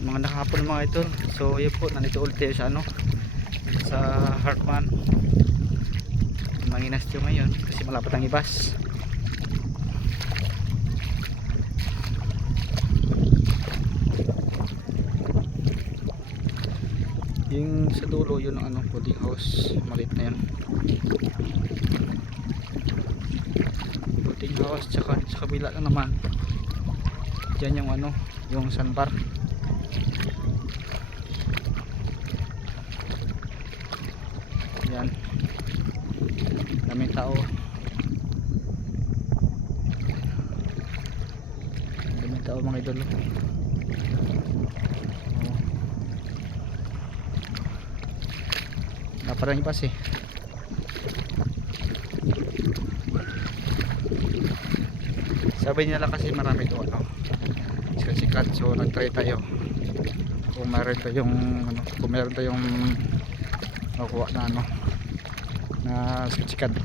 mga nakahapon mga idol. So yun po, nandito ulit tayo sa ano, sa Hartman Manginastyo ngayon kasi malapit ang ibas. Yung sa dulo yun ang ano, pudding house, maliit na yun, pudding house. Tsaka sa kabila lang naman dyan yung ano, yung sandbar. Yan, daming tao, daming tao mga idol. Parang ibas eh. Sabi nila kasi marami doon ano, sikat. So nag-try tayo kung meron tayong ano, kung meron tayong makuha na ano, na sikat.